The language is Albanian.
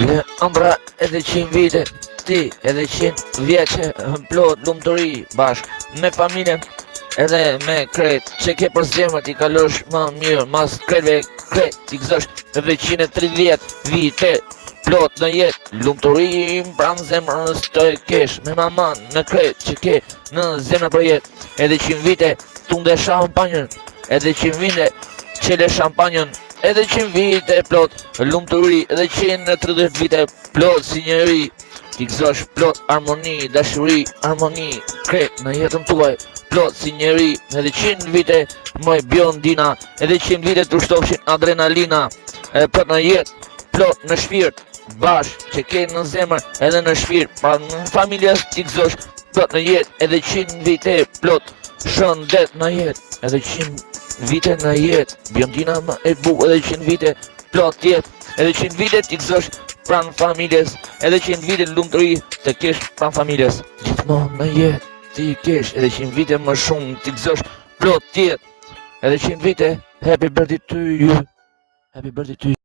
Le ëmbra edhe 100 vite, ti edhe 100 vjeqe, plot lumturi bashk me familjen edhe me kret që ke për zemër t'i kalosh më mirë mas kretve kret t'i gëzosh edhe 130 vite plot në jetë lumturi pranë zemrës të kesh me maman në kret që ke në zemrë për jetë edhe 100 vite tunde shampanjën edhe 100 vite qele shampanjën edhe 100 vite plot lumturi edhe 130 vite plot si njeri t'i gëzosh plot armoni, dashuri, armoni, kret në jetën tuaj plot si njeri edhe 100 vite moj biondina edhe 100 vite t'u shtofshin adrenalina plot në jetë plot në shpirt bashk që ke në zemër edhe në shpirt pra në familjes t'i gëzosh plot në jetë edhe 100 vite plot shëndet në jetë edhe 100 vite në jetë biondina më e bukur edhe 100 vite plot jetë edhe 100 vite t'i gëzosh pranë familjes edhe 100 vite lumturi të kesh pranë familjes gjithmonë në jetë ti kesh edhe 100 vite më shumë t'i gëzosh plot jetë edhe 100 vite happy birthday to you happy birthday to you